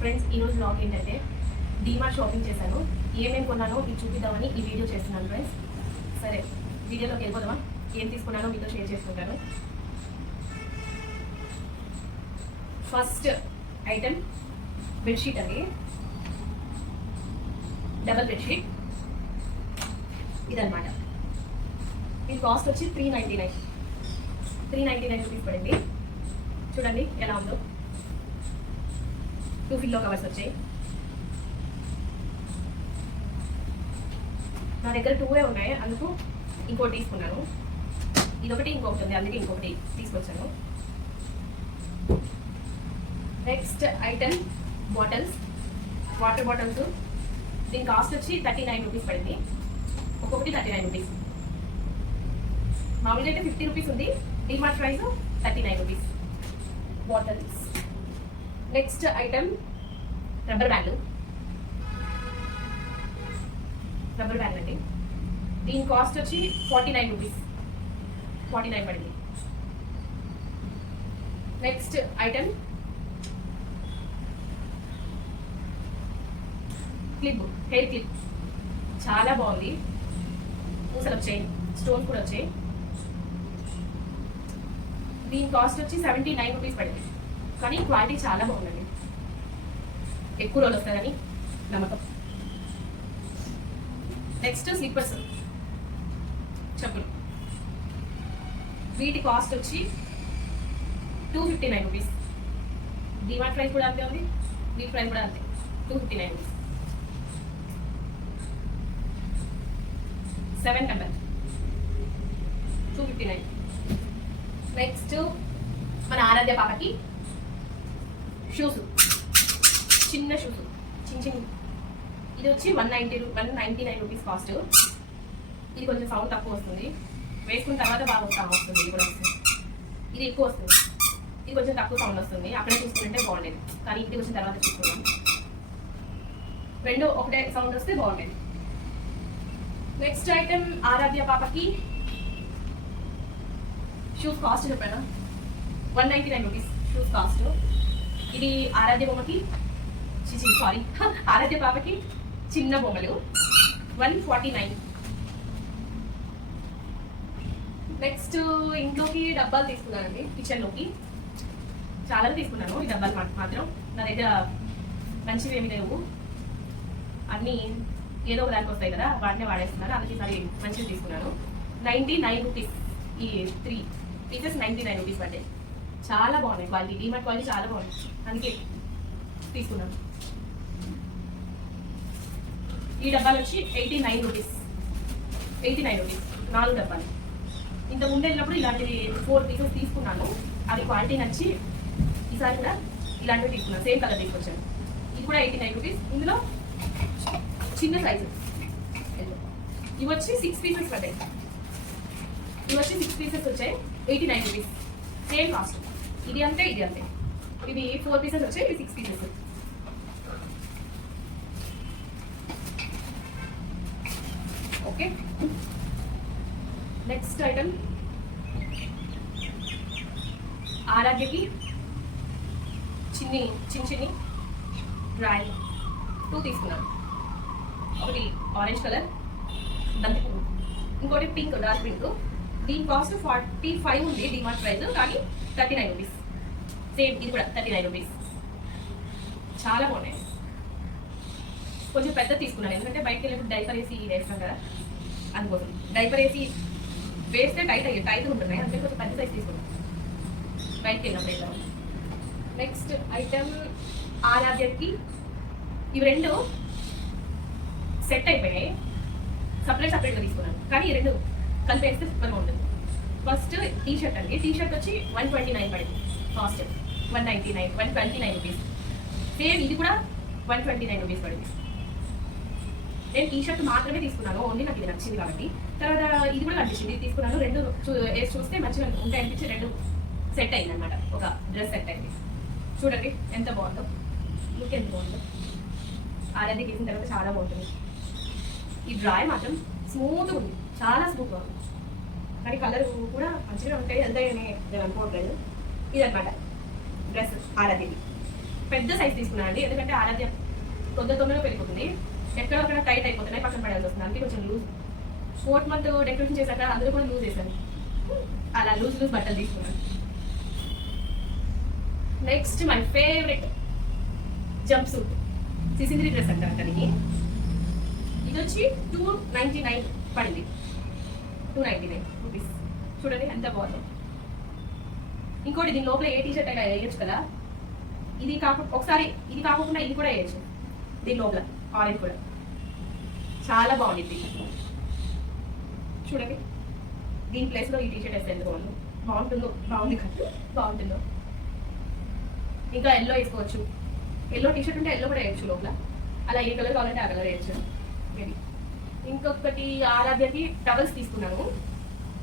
Friends ఈరోజు blog ఏంటంటే DMart shopping చేశాను. ఏమేమి కొన్నానో ఇది చూపిద్దామని ఈ వీడియో చేస్తున్నాను ఫ్రెండ్స్. సరే వీడియోలోకి వెళ్ళిపోదామా? ఏం తీసుకున్నానో మీతో షేర్ చేసుకుంటాను. ఫస్ట్ ఐటమ్ బెడ్షీట్ అండి, డబల్ బెడ్షీట్ ఇదన్నమాట. ఇది కాస్ట్ వచ్చి $399 రూపీస్ పడింది. చూడండి ఎలా ఉందో. 2 పిల్లో కవర్స్ వచ్చాయి. నా దగ్గర 2 ఉన్నాయి, అందుకు ఇంకోటి తీసుకున్నాను. ఇదొకటి ఇంకొకటి ఉంది, అందుకే ఇంకొకటి తీసుకొచ్చాను. Next item bottles, water bottles. దీని కాస్ట్ వచ్చి 39 రూపీస్ పడింది. ఒక్కొక్కటి 39 రూపీస్. మామూలుగా అయితే 50 రూపీస్ ఉంది, DMart price 39 rupees bottles. Next item rubber band అండి. దీని కాస్ట్ వచ్చి 49 రూపీస్, 49 పడింది. Next item clip, hair clip. చాలా బాగుంది, పూసలు వచ్చాయి, స్టోన్స్ కూడా వచ్చాయి. దీని కాస్ట్ వచ్చి 79 రూపీస్ పడింది, కానీ క్వాలిటీ చాలా బాగుందండి. ఎక్కువ రోజులు వస్తుందని నమ్మకం. నెక్స్ట్ స్లిప్పర్స్, చెప్పులు. వీటి కాస్ట్ వచ్చి 259 రూపీస్. డిమార్ట్ ప్రైస్ కూడా అంతే ఉంది, వీటి ప్రైస్ కూడా అంతే, 259 రూపీస్. 7 నెంబర్ 259. నెక్స్ట్ మన ఆరాధ్య పాపకి షూస్, చిన్న షూస్, చిన్న. ఇది వచ్చి 199 రూపీస్ కాస్ట్. ఇది కొంచెం సౌండ్ తక్కువ వస్తుంది, వేసుకున్న తర్వాత బాగా వస్తుంది. ఇది కూడా వస్తుంది, ఇది ఎక్కువ వస్తుంది. ఇది కొంచెం తక్కువ సౌండ్ వస్తుంది. అక్కడే చూసుకుంటే బాగుండేది, కానీ ఇంటికి వచ్చిన తర్వాత చూసుకున్నాం. రెండు ఒకటే సౌండ్ వస్తే బాగుండేది. నెక్స్ట్ ఐటమ్ ఆరాధ్య పాపకి షూస్ కాస్ట్ చెప్పాను, 199 రూపీస్ షూస్ కాస్ట్. ఇది ఆరాధ్య బొమ్మకి, సారీ ఆరాధ్య పాపకి చిన్న బొమ్మలు, 149. నెక్స్ట్ ఇంట్లోకి డబ్బాలు తీసుకున్నానండి, కిచెన్లోకి చాలా తీసుకున్నాను. ఈ డబ్బాలు మాత్రం నా దగ్గర మంచివి ఏమి లేవు, అన్నీ ఏదో ఒక దానికి వస్తాయి కదా, వాటినే వాడేస్తున్నాను. అందుకే ఈసారి మంచివి తీసుకున్నాను. 99 రూపీస్. ఈ 3 పీసెస్ 99 రూపీస్ పడ్డాయి. చాలా బాగున్నాయి క్వాలిటీ, డిమార్ట్ క్వాలిటీ చాలా బాగుంది, అందుకే తీసుకున్నాను. ఈ డబ్బాలు వచ్చి 89 రూపీస్. 4 డబ్బాలు. ఇంత ముందు వెళ్ళినప్పుడు ఇలాంటివి 4 పీసెస్ తీసుకున్నాను, అది క్వాలిటీ నచ్చి ఈసారి కూడా ఇలాంటివి తీసుకున్నాను. సేమ్ కలర్ తీసుకొచ్చాను. ఇది కూడా 89 రూపీస్. ఇందులో చిన్న సైజు ఇవి వచ్చి 6 పీసెస్ పడ్డాయి. ఇవి వచ్చి 6 పీసెస్ వచ్చాయి, 89 రూపీస్. Same cost. ఇది అంతే, ఇది అంతే. ఇవి 4 పీసెస్ వచ్చాయి, ఇవి 6 పీసెస్. ఓకే. నెక్స్ట్ ఐటమ్ ఆరాధ్యకి చిన్ని డ్రాయింగ్ 2 తీసుకున్నాను. ఒకటి ఆరెంజ్ కలర్ బంతి పువ్వు, ఇంకోటి పింక్, డార్క్ పింక్. దీని కాస్ట్ 45 ఉంది డిమార్ట్ ప్రైస్, కానీ 39 రూపీస్. సేమ్ ఇది కూడా 39 రూపీస్. చాలా బాగున్నాయి. కొంచెం పెద్ద తీసుకున్నాను, ఎందుకంటే బయటకు వెళ్ళినప్పుడు డైపర్ వేసి వేస్తాం కదా, అందుకోసం. డైపర్ వేసి వేస్తే టైట్ ఉంటున్నాయి, అందుకే కొంచెం పెద్ద సైజ్ తీసుకున్నాను బయటకు వెళ్ళినప్పుడు వెళ్తాం. నెక్స్ట్ ఐటమ్ ఆరాధ్యకి ఇవి 2 సెట్ అయిపోయాయి, సపరేట్గా తీసుకున్నాను, కానీ ఈ 2 కలిపేస్తే సూపర్గా ఉంటుంది. ఫస్ట్ టీ షర్ట్ అండి. టీ షర్ట్ వచ్చి 129 పడింది కాస్ట్, 129 రూపీస్. సేమ్ ఇది కూడా 129 రూపీస్ పడింది. నేను టీ షర్ట్ మాత్రమే తీసుకున్నాను, ఓన్లీ నాకు ఇది నచ్చింది కాబట్టి. తర్వాత ఇది కూడా కనిపించింది, ఇది తీసుకున్నాను. 2 వేసి చూస్తే మంచిగా ఉంటాయి అనిపించి 2 సెట్ అయింది అనమాట. ఒక డ్రెస్ సెట్ అయింది. చూడండి ఎంత బాగుందో, లుక్ ఎంత బాగుందో. ఆరాధ్యకి వేసిన తర్వాత చాలా బాగుంటుంది. ఈ డ్రాయ్ మాత్రం స్మూత్గా ఉంది, చాలా స్మూత్గా ఉంది, కానీ కలర్ కూడా మంచిగా ఉంటాయి. వెళ్తాయని నేను అనుకోవట్లేదు. ఇదనమాట డ్రెస్ ఆరాధ్యకి. పెద్ద సైజ్ తీసుకున్నాను అండి, ఎందుకంటే ఆరాధ్య తొందరగా పెరిగిపోతుంది, ఎక్కడొక్కడ టైట్ అయిపోతున్నాయి, పక్కన పడాల్సి వస్తుంది. అందుకే కొంచెం లూజ్. 4th month డెకరేషన్ చేశాక అందరూ కూడా లూజ్ చేశాను, అలా లూజ్ బట్టలు తీసుకున్నాను. Next my favourite jump suit, సిసింద్రి dress అంటారు దానికి. ఇది వచ్చి 299 పడింది, 299 రూపీస్. చూడండి ఎంత బాగుందో. ఇంకోటి దీని లోపల ఏ టీషర్ట్ అయినా వేయచ్చు కదా, ఇది కాకుండా ఒకసారి ఇది కాకుండా ఇది కూడా వేయచ్చు దీని లోపల, ఆరెంజ్ కూడా చాలా బాగుంది. చూడండి దీని ప్లేస్లో ఈ టీషర్ట్ వేస్తే ఎంత బాగుంటుందో, బాగుంటుందో. ఇంకా ఎల్లో వేసుకోవచ్చు, ఎల్లో టీషర్ట్ ఉంటే ఎల్లో కూడా వేయచ్చు లోపల, అలా ఏ కలర్ కావాలంటే ఆ కలర్ వేయచ్చు. మేబీ ఇంకొకటి ఆరాధ్యకి టవల్స్ తీసుకున్నాను.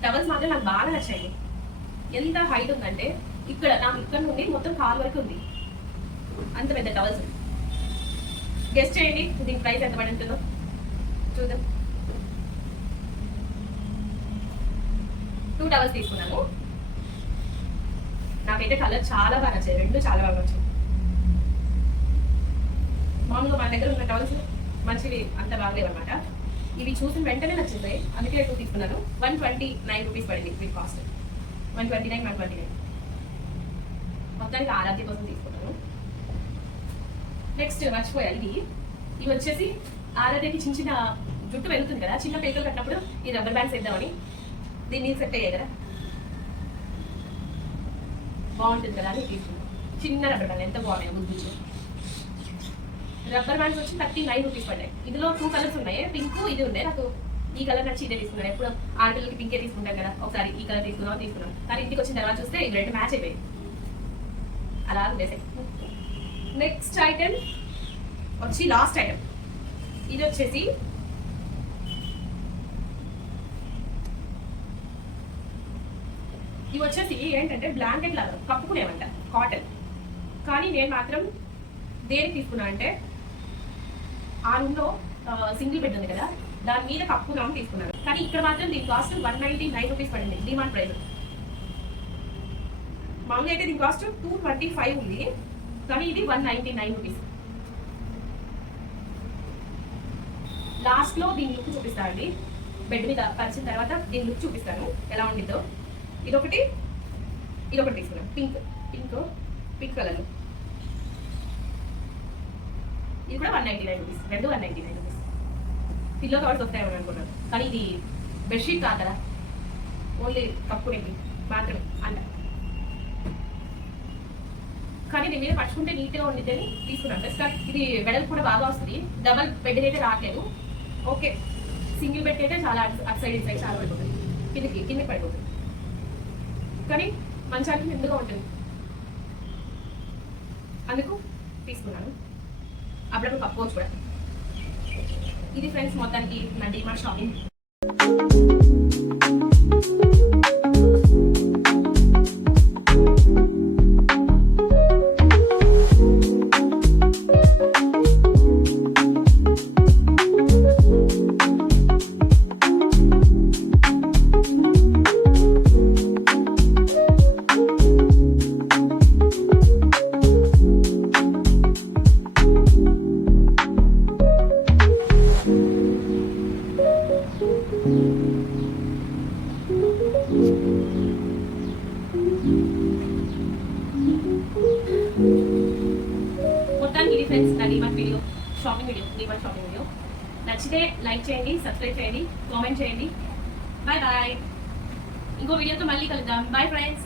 టవల్స్ మాత్రం నాకు బాగా నచ్చాయి. ఎంత హైట్ ఉందంటే ఇక్కడ నాకు ఇక్కడ నుండి మొత్తం కాల్ వరకు ఉంది, అంత పెద్ద టవల్స్. గెస్ట్ చేయండి దీని ప్రైస్ ఎంత పడి ఉంటుందో చూద్దాం. 2 టవల్స్ తీసుకున్నాను. నాకైతే కలర్ చాలా బాగా నచ్చాయి, రెండు చాలా బాగా నచ్చాయి. మామూలుగా మన దగ్గర ఉన్న టవల్స్ మంచివి అంత బాగలేవు అనమాట, ఇవి చూసిన వెంటనే నచ్చేసాయి, అందుకే 2 తీసుకున్నాను. 129 రూపీస్ పడింది వీటి కాస్ట్, 129. మొత్తానికి ఆరాధ్య కోసం తీసుకున్నాను. నెక్స్ట్ మర్చిపోయాలి, ఇవి వచ్చేసి ఆరాధ్యకి చిన్న చిన్న జుట్టు పెరుగుతుంది కదా, చిన్న పేకలు కట్టినప్పుడు ఈ రబ్బర్ బ్యాండ్స్ వేద్దామని దీన్ని సెట్ అయ్యాయి కదా, బాగుంటుంది కదా అని తీసుకున్నాను. చిన్న రబ్బర్ బ్యాండ్ ఎంత బాగున్నాయి, బుద్ధి. రబ్బర్ బ్యాండ్స్ వచ్చి 39 రూపీస్ పడ్డాయి. ఇందులో 2 కలర్స్ ఉన్నాయి, పింక్ ఇది ఉండే, నాకు ఈ కలర్ నచ్చి ఇదే తీసుకున్నాను. ఎప్పుడు ఆడపిల్లలకి పింకే తీసుకుంటాం కదా, ఒకసారి ఈ కలర్ తీసుకున్నాను. కానీ ఇంటికి వచ్చిన తర్వాత చూస్తే ఇది 2 మ్యాచ్ అయిపోయాయి, అలా ఉండేసాయి. నెక్స్ట్ ఐటమ్ వచ్చి లాస్ట్ ఐటమ్, ఇది వచ్చేసి ఇవి వచ్చేసి ఏంటంటే బ్లాంకెట్ లాగా కప్పుకునేవంట, కాటన్. కానీ నేను మాత్రం దేనికి తీసుకున్నా అంటే ఆ రూమ్లో సింగిల్ బెడ్ ఉంది కదా, దాని మీద కప్పుకున్నామని తీసుకున్నాను. కానీ ఇక్కడ మాత్రం దీని కాస్ట్ 199 రూపీస్ పడింది, డిమాండ్ ప్రైస్. మామూలుగా అయితే దీని కాస్ట్ 225 ఉంది, కానీ ఇది 199 రూపీస్. లాస్ట్లో దీని లుక్ చూపిస్తానండి, బెడ్ మీద పరిచిన తర్వాత దీని లుక్ చూపిస్తాను ఎలా ఉండిద్దో. ఇదొకటి తీసుకున్నాను, పింక్ కలర్. ఇది కూడా 199 రూపీస్, రెండు 199 రూపీస్. పిల్లో కవర్స్ వస్తాయని అనుకున్నాను, కానీ ఇది బెడ్షీట్ కాదు కదా, ఓన్లీ కప్పునేది మాత్రమే అంట. కానీ దీని మీద పట్టుకుంటే నీట్గా ఉండిద్దని తీసుకున్నాను. ప్లస్ ఇది వెడల్పు కూడా బాగా వస్తుంది, డబల్ బెడ్ అయితే రావట్లేదు. ఓకే, సింగిల్ బెడ్ అయితే చాలా అటు సైడ్ ఇటు సైడ్ చాలా పడిపోతుంది, కిందకి పడిపోతుంది. కానీ మంచానికి ఎందుగా ఉంటుంది, అందుకు తీసుకున్నాను. అప్పుడప్పుడు కప్పుకోవచ్చు కూడా. ఇది ఫ్రెండ్స్ మొత్తానికి నా డిమార్ట్ షాపింగ్. మొత్తానికి ఇది ఫ్రెండ్స్ నా DMart video, DMart shopping video. నచ్చితే లైక్ చేయండి, సబ్స్క్రైబ్ చేయండి, కామెంట్ చేయండి. Bye bye. ఇంకో వీడియోతో మళ్ళీ కలుద్దాం. Bye friends.